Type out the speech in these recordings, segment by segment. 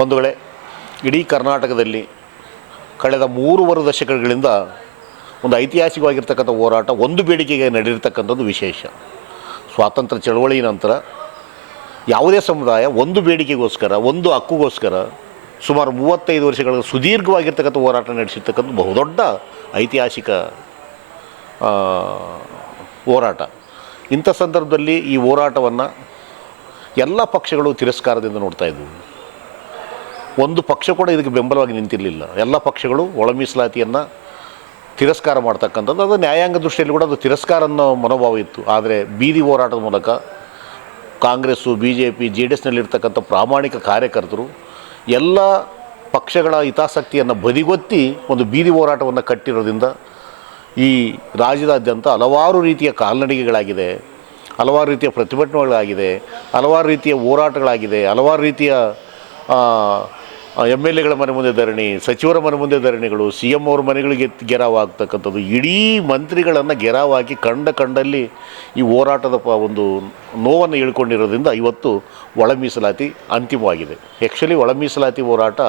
ಬಂಧುಗಳೇ, ಇಡೀ ಕರ್ನಾಟಕದಲ್ಲಿ ಕಳೆದ 3 ದಶಕಗಳಿಂದ ಒಂದು ಐತಿಹಾಸಿಕವಾಗಿರ್ತಕ್ಕಂಥ ಹೋರಾಟ ಒಂದು ಬೇಡಿಕೆಗೆ ನಡೆದಿರ್ತಕ್ಕಂಥದ್ದು ವಿಶೇಷ. ಸ್ವಾತಂತ್ರ್ಯ ಚಳವಳಿ ನಂತರ ಯಾವುದೇ ಸಮುದಾಯ ಒಂದು ಬೇಡಿಕೆಗೋಸ್ಕರ, ಒಂದು ಹಕ್ಕುಗೋಸ್ಕರ ಸುಮಾರು 35 ವರ್ಷಗಳ ಸುದೀರ್ಘವಾಗಿರ್ತಕ್ಕಂಥ ಹೋರಾಟ ನಡೆಸಿರ್ತಕ್ಕಂಥ ಬಹುದೊಡ್ಡ ಐತಿಹಾಸಿಕ ಹೋರಾಟ. ಇಂಥ ಸಂದರ್ಭದಲ್ಲಿ ಈ ಹೋರಾಟವನ್ನು ಎಲ್ಲ ಪಕ್ಷಗಳು ತಿರಸ್ಕಾರದಿಂದ ನೋಡ್ತಾ ಇದ್ವು. ಒಂದು ಪಕ್ಷ ಕೂಡ ಇದಕ್ಕೆ ಬೆಂಬಲವಾಗಿ ನಿಂತಿರಲಿಲ್ಲ. ಎಲ್ಲ ಪಕ್ಷಗಳು ಒಳ ಮೀಸಲಾತಿಯನ್ನು ತಿರಸ್ಕಾರ ಮಾಡ್ತಕ್ಕಂಥದ್ದು, ಅದು ನ್ಯಾಯಾಂಗ ದೃಷ್ಟಿಯಲ್ಲಿ ಕೂಡ ಅದು ತಿರಸ್ಕಾರ ಅನ್ನೋ ಮನೋಭಾವ ಇತ್ತು. ಆದರೆ ಬೀದಿ ಹೋರಾಟದ ಮೂಲಕ ಕಾಂಗ್ರೆಸ್ಸು, BJP, JDSನಲ್ಲಿರ್ತಕ್ಕಂಥ ಪ್ರಾಮಾಣಿಕ ಕಾರ್ಯಕರ್ತರು ಎಲ್ಲ ಪಕ್ಷಗಳ ಹಿತಾಸಕ್ತಿಯನ್ನು ಬದಿಗೊತ್ತಿ ಒಂದು ಬೀದಿ ಹೋರಾಟವನ್ನು ಕಟ್ಟಿರೋದ್ರಿಂದ ಈ ರಾಜ್ಯದಾದ್ಯಂತ ಹಲವಾರು ರೀತಿಯ ಕಾಲ್ನಡಿಗೆಗಳಾಗಿದೆ, ಹಲವಾರು ರೀತಿಯ ಪ್ರತಿಭಟನೆಗಳಾಗಿದೆ, ಹಲವಾರು ರೀತಿಯ ಹೋರಾಟಗಳಾಗಿದೆ, ಹಲವಾರು ರೀತಿಯ MLAಗಳ ಮನೆ ಮುಂದೆ ಧರಣಿ, ಸಚಿವರ ಮನೆ ಮುಂದೆ ಧರಣಿಗಳು, CM ಅವ್ರ ಮನೆಗಳಿಗೆ ಗೆರಾವಾಗ್ತಕ್ಕಂಥದ್ದು, ಇಡೀ ಮಂತ್ರಿಗಳನ್ನು ಗೆರಾವಾಗಿ ಕಂಡಲ್ಲಿ ಈ ಹೋರಾಟದ ಒಂದು ನೋವನ್ನು ಹೇಳ್ಕೊಂಡಿರೋದ್ರಿಂದ ಇವತ್ತು ಒಳ ಮೀಸಲಾತಿ ಅಂತಿಮವಾಗಿದೆ. ಆ್ಯಕ್ಚುಲಿ ಒಳ ಮೀಸಲಾತಿ ಹೋರಾಟ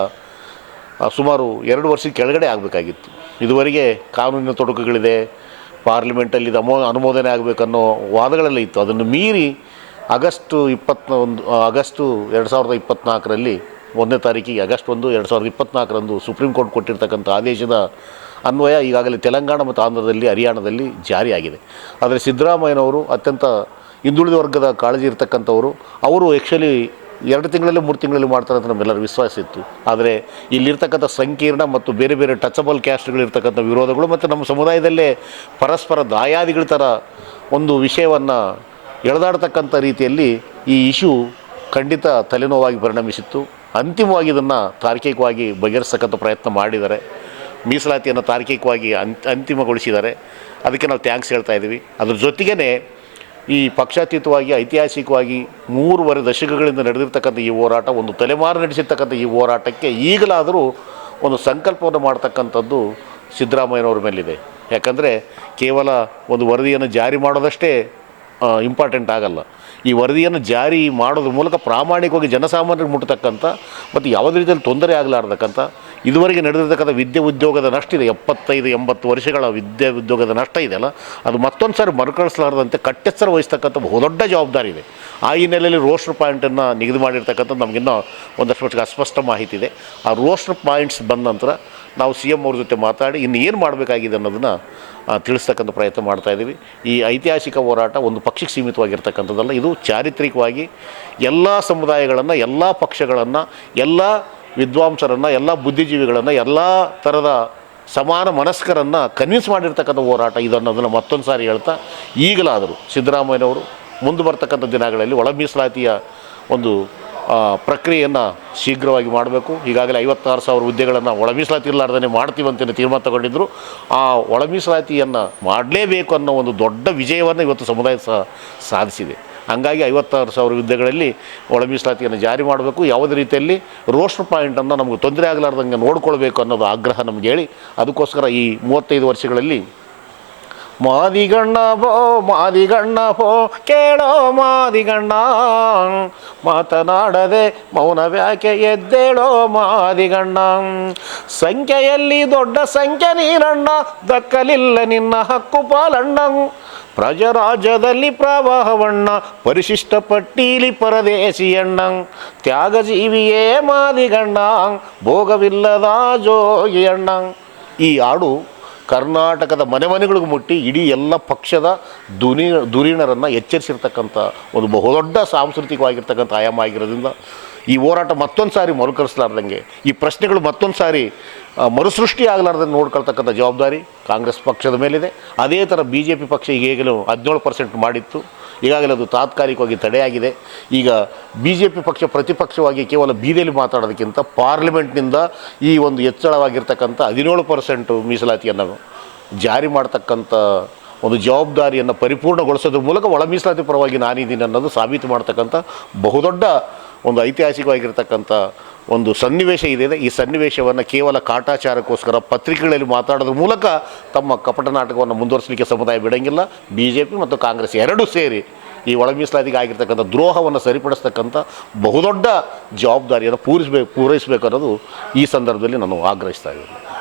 ಸುಮಾರು 2 ವರ್ಷದ ಕೆಳಗಡೆ ಆಗಬೇಕಾಗಿತ್ತು. ಇದುವರೆಗೆ ಕಾನೂನಿನ ತೊಡಕುಗಳಿದೆ, ಪಾರ್ಲಿಮೆಂಟಲ್ಲಿ ಇದು ಅನುಮೋದನೆ ಆಗಬೇಕನ್ನೋ ವಾದಗಳೆಲ್ಲ ಇತ್ತು. ಅದನ್ನು ಮೀರಿ ಆಗಸ್ಟ್ 2024ರಲ್ಲಿ 1ನೇ ತಾರೀಕಿಗೆ ಆಗಸ್ಟ್ 1, 2024ರಂದು ಸುಪ್ರೀಂ ಕೋರ್ಟ್ ಕೊಟ್ಟಿರ್ತಕ್ಕಂಥ ಆದೇಶದ ಅನ್ವಯ ಈಗಾಗಲೇ ತೆಲಂಗಾಣ ಮತ್ತು ಆಂಧ್ರದಲ್ಲಿ, ಹರಿಯಾಣದಲ್ಲಿ ಜಾರಿಯಾಗಿದೆ. ಆದರೆ ಸಿದ್ದರಾಮಯ್ಯನವರು ಅತ್ಯಂತ ಹಿಂದುಳಿದ ವರ್ಗದ ಕಾಳಜಿ ಇರ್ತಕ್ಕಂಥವರು. ಅವರು ಆ್ಯಕ್ಚುಲಿ 2 ತಿಂಗಳಲ್ಲಿ 3 ತಿಂಗಳಲ್ಲಿ ಮಾಡ್ತಾರೆ ಅಂತ ನಮ್ಮೆಲ್ಲರ ವಿಶ್ವಾಸ ಇತ್ತು. ಆದರೆ ಇಲ್ಲಿರ್ತಕ್ಕಂಥ ಸಂಕೀರ್ಣ ಮತ್ತು ಬೇರೆ ಬೇರೆ ಟಚಬಲ್ ಕ್ಯಾಸ್ಟ್ಗಳಿರ್ತಕ್ಕಂಥ ವಿರೋಧಗಳು ಮತ್ತು ನಮ್ಮ ಸಮುದಾಯದಲ್ಲೇ ಪರಸ್ಪರ ದಾಯಾದಿಗಳ ಥರ ಒಂದು ವಿಷಯವನ್ನು ಎಳೆದಾಡ್ತಕ್ಕಂಥ ರೀತಿಯಲ್ಲಿ ಈ ಇಶ್ಯೂ ಖಂಡಿತ ತಲೆನೋವಾಗಿ ಪರಿಣಮಿಸಿತ್ತು. ಅಂತಿಮವಾಗಿ ಇದನ್ನು ತಾರ್ಕಿಕವಾಗಿ ಬಗೆಹರಿಸ್ತಕ್ಕಂಥ ಪ್ರಯತ್ನ ಮಾಡಿದ್ದಾರೆ. ಮೀಸಲಾತಿಯನ್ನು ತಾರ್ಕಿಕವಾಗಿ ಅಂತಿಮಗೊಳಿಸಿದ್ದಾರೆ. ಅದಕ್ಕೆ ನಾವು ಥ್ಯಾಂಕ್ಸ್ ಹೇಳ್ತಾ ಇದ್ದೀವಿ. ಅದ್ರ ಜೊತೆಗೇ ಈ ಪಕ್ಷಾತೀತವಾಗಿ ಐತಿಹಾಸಿಕವಾಗಿ 3 ದಶಕಗಳಿಂದ ನಡೆದಿರ್ತಕ್ಕಂಥ ಈ ಹೋರಾಟ, ಒಂದು ತಲೆಮಾರು ನಡೆಸಿರ್ತಕ್ಕಂಥ ಈ ಹೋರಾಟಕ್ಕೆ ಈಗಲಾದರೂ ಒಂದು ಸಂಕಲ್ಪವನ್ನು ಮಾಡ್ತಕ್ಕಂಥದ್ದು ಸಿದ್ದರಾಮಯ್ಯನವ್ರ ಮೇಲಿದೆ. ಯಾಕಂದರೆ ಕೇವಲ ಒಂದು ವರದಿಯನ್ನು ಜಾರಿ ಮಾಡೋದಷ್ಟೇ ಇಂಪಾರ್ಟೆಂಟ್ ಆಗಲ್ಲ. ಈ ವರದಿಯನ್ನು ಜಾರಿ ಮಾಡೋದ್ರ ಮೂಲಕ ಪ್ರಾಮಾಣಿಕವಾಗಿ ಜನಸಾಮಾನ್ಯರಿಗೆ ಮುಟ್ಟತಕ್ಕಂಥ ಮತ್ತು ಯಾವುದೇ ರೀತಿಯಲ್ಲಿ ತೊಂದರೆ ಆಗಲಾರ್ದಕ್ಕಂಥ ಇದುವರೆಗೆ ನಡೆದಿರ್ತಕ್ಕಂಥ ವಿದ್ಯೆ ಉದ್ಯೋಗದ ನಷ್ಟ ಇದೆ. 75-80 ವರ್ಷಗಳ ವಿದ್ಯೆ ಉದ್ಯೋಗದ ನಷ್ಟ ಇದೆಯಲ್ಲ, ಅದು ಮತ್ತೊಂದು ಸಾರಿ ಮರುಕಳಿಸಲಾರದಂತೆ ಕಟ್ಟೆಚ್ಚರ ವಹಿಸ್ತಕ್ಕಂಥ ಬಹುದೊಡ್ಡ ಜವಾಬ್ದಾರಿ ಇದೆ. ಆ ಹಿನ್ನೆಲೆಯಲ್ಲಿ ರೋಸ್ಟರ್ ಪಾಯಿಂಟನ್ನು ನಿಗದಿ ಮಾಡಿರ್ತಕ್ಕಂಥದ್ದು ನಮಗಿನ್ನೂ ಒಂದಷ್ಟು ಮಟ್ಟಿಗೆ ಅಸ್ಪಷ್ಟ ಮಾಹಿತಿ ಇದೆ. ಆ ರೋಸ್ಟರ್ ಪಾಯಿಂಟ್ಸ್ ಬಂದ ನಂತರ ನಾವು CM ಅವ್ರ ಜೊತೆ ಮಾತಾಡಿ ಇನ್ನು ಏನು ಮಾಡಬೇಕಾಗಿದೆ ಅನ್ನೋದನ್ನು ತಿಳಿಸ್ತಕ್ಕಂಥ ಪ್ರಯತ್ನ ಮಾಡ್ತಾಯಿದ್ದೀವಿ. ಈ ಐತಿಹಾಸಿಕ ಹೋರಾಟ ಒಂದು ಪಕ್ಷಕ್ಕೆ ಸೀಮಿತವಾಗಿರ್ತಕ್ಕಂಥದ್ದಲ್ಲ, ಇದು ಚಾರಿತ್ರಿಕವಾಗಿ ಎಲ್ಲ ಸಮುದಾಯಗಳನ್ನು, ಎಲ್ಲ ಪಕ್ಷಗಳನ್ನು, ಎಲ್ಲ ವಿದ್ವಾಂಸರನ್ನು, ಎಲ್ಲ ಬುದ್ಧಿಜೀವಿಗಳನ್ನು, ಎಲ್ಲ ಥರದ ಸಮಾನ ಮನಸ್ಕರನ್ನು ಕನ್ವಿನ್ಸ್ ಮಾಡಿರ್ತಕ್ಕಂಥ ಹೋರಾಟ ಇದು ಅನ್ನೋದನ್ನು ಮತ್ತೊಂದು ಸಾರಿ ಹೇಳ್ತಾ, ಈಗಲಾದರೂ ಸಿದ್ದರಾಮಯ್ಯನವರು ಮುಂದೆ ಬರ್ತಕ್ಕಂಥ ದಿನಗಳಲ್ಲಿ ಒಳ ಮೀಸಲಾತಿಯ ಒಂದು ಪ್ರಕ್ರಿಯೆಯನ್ನು ಶೀಘ್ರವಾಗಿ ಮಾಡಬೇಕು. ಈಗಾಗಲೇ 56,000 ಹುದ್ದೆಗಳನ್ನು ಒಳ ಮೀಸಲಾತಿ ಇರಲಾರ್ದೇ ಮಾಡ್ತೀವಂತ ತೀರ್ಮಾನ ತಗೊಂಡಿದ್ದರು. ಆ ಒಳ ಮೀಸಲಾತಿಯನ್ನು ಮಾಡಲೇಬೇಕು ಅನ್ನೋ ಒಂದು ದೊಡ್ಡ ವಿಜಯವನ್ನು ಇವತ್ತು ಸಮುದಾಯ ಸಾಧಿಸಿದೆ. ಹಾಗಾಗಿ 56,000 ಹುದ್ದೆಗಳಲ್ಲಿ ಒಳ ಮೀಸಲಾತಿಯನ್ನು ಜಾರಿ ಮಾಡಬೇಕು. ಯಾವುದೇ ರೀತಿಯಲ್ಲಿ ರೋಸ್ಟರ್ ಪಾಯಿಂಟನ್ನು ನಮಗೆ ತೊಂದರೆ ಆಗಲಾರ್ದಂಗೆ ನೋಡ್ಕೊಳ್ಬೇಕು ಅನ್ನೋದು ಆಗ್ರಹ ನಮಗೆ ಹೇಳಿ, ಅದಕ್ಕೋಸ್ಕರ ಈ 35 ವರ್ಷಗಳಲ್ಲಿ ಮಾದಿಗಣ್ಣ ಭೋ ಕೇಳೋ ಮಾದಿಗಣ್ಣ, ಮಾತನಾಡದೆ ಮೌನವ್ಯಾಕೆ ಎದ್ದೇಳೋ ಮಾದಿಗಣ್ಣ, ಸಂಖ್ಯೆಯಲ್ಲಿ ದೊಡ್ಡ ಸಂಖ್ಯೆ ನೀರಣ್ಣ, ದಕ್ಕಲಿಲ್ಲ ನಿನ್ನ ಹಕ್ಕು ಪಾಲಣ್ಣ, ಪ್ರಜರಾಜ್ಯದಲ್ಲಿ ಪ್ರವಾಹವಣ್ಣ, ಪರಿಶಿಷ್ಟ ಪಟ್ಟೀಲಿ ಪರದೇಶಿಯಣ್ಣ, ತ್ಯಾಗಜೀವಿಯೇ ಮಾದಿಗಣ್ಣ, ಭೋಗವಿಲ್ಲದ ಜೋಗಿಯಣ್ಣ. ಈ ಹಾಡು ಕರ್ನಾಟಕದ ಮನೆಗಳಿಗೂ ಮುಟ್ಟಿ ಇಡೀ ಎಲ್ಲ ಪಕ್ಷದ ಧುರೀಣರನ್ನು ಎಚ್ಚರಿಸಿರ್ತಕ್ಕಂಥ ಒಂದು ಬಹುದೊಡ್ಡ ಸಾಂಸ್ಕೃತಿಕವಾಗಿರ್ತಕ್ಕಂಥ ಆಯಾಮ ಆಗಿರೋದ್ರಿಂದ ಈ ಹೋರಾಟ ಮತ್ತೊಂದು ಸಾರಿ ಮರುಕಳಿಸಲಾರ್ದಂಗೆ, ಈ ಪ್ರಶ್ನೆಗಳು ಮತ್ತೊಂದು ಸಾರಿ ಮರುಸೃಷ್ಟಿ ಆಗಲಾರ್ದಂಗೆ ನೋಡ್ಕೊಳ್ತಕ್ಕಂಥ ಜವಾಬ್ದಾರಿ ಕಾಂಗ್ರೆಸ್ ಪಕ್ಷದ ಮೇಲಿದೆ. ಅದೇ ಥರ BJP ಪಕ್ಷ ಈಗೇಗಲೂ 17% ಮಾಡಿತ್ತು, ಈಗಾಗಲೇ ಅದು ತಾತ್ಕಾಲಿಕವಾಗಿ ತಡೆಯಾಗಿದೆ. ಈಗ BJP ಪಕ್ಷ ಪ್ರತಿಪಕ್ಷವಾಗಿ ಕೇವಲ ಬೀದಿಯಲ್ಲಿ ಮಾತಾಡೋದಕ್ಕಿಂತ ಪಾರ್ಲಿಮೆಂಟ್ನಿಂದ ಈ ಒಂದು ಹೆಚ್ಚಳವಾಗಿರ್ತಕ್ಕಂಥ 17% ಮೀಸಲಾತಿಯನ್ನು ಜಾರಿ ಮಾಡ್ತಕ್ಕಂಥ ಒಂದು ಜವಾಬ್ದಾರಿಯನ್ನು ಪರಿಪೂರ್ಣಗೊಳಿಸೋದ್ರ ಮೂಲಕ ಒಳ ಮೀಸಲಾತಿ ಪರವಾಗಿ ನಾನಿದ್ದೀನಿ ಅನ್ನೋದು ಸಾಬೀತು ಮಾಡ್ತಕ್ಕಂಥ ಬಹುದೊಡ್ಡ ಒಂದು ಐತಿಹಾಸಿಕವಾಗಿರ್ತಕ್ಕಂಥ ಒಂದು ಸನ್ನಿವೇಶ ಇದೆ. ಈ ಸನ್ನಿವೇಶವನ್ನು ಕೇವಲ ಕಾಟಾಚಾರಕ್ಕೋಸ್ಕರ ಪತ್ರಿಕೆಗಳಲ್ಲಿ ಮಾತಾಡೋದ್ರ ಮೂಲಕ ತಮ್ಮ ಕಪಟ ನಾಟಕವನ್ನು ಮುಂದುವರಿಸಲಿಕ್ಕೆ ಸಮುದಾಯ ಬಿಡೋಂಗಿಲ್ಲ. BJP ಮತ್ತು ಕಾಂಗ್ರೆಸ್ ಎರಡೂ ಸೇರಿ ಈ ಒಳ ಮೀಸಲಾತಿಗೆ ಆಗಿರ್ತಕ್ಕಂಥ ದ್ರೋಹವನ್ನು ಸರಿಪಡಿಸ್ತಕ್ಕಂಥ ಬಹುದೊಡ್ಡ ಜವಾಬ್ದಾರಿಯನ್ನು ಪೂರೈಸಬೇಕು ಅನ್ನೋದು ಈ ಸಂದರ್ಭದಲ್ಲಿ ನಾನು ಆಗ್ರಹಿಸ್ತಾ ಇದ್ದೀನಿ.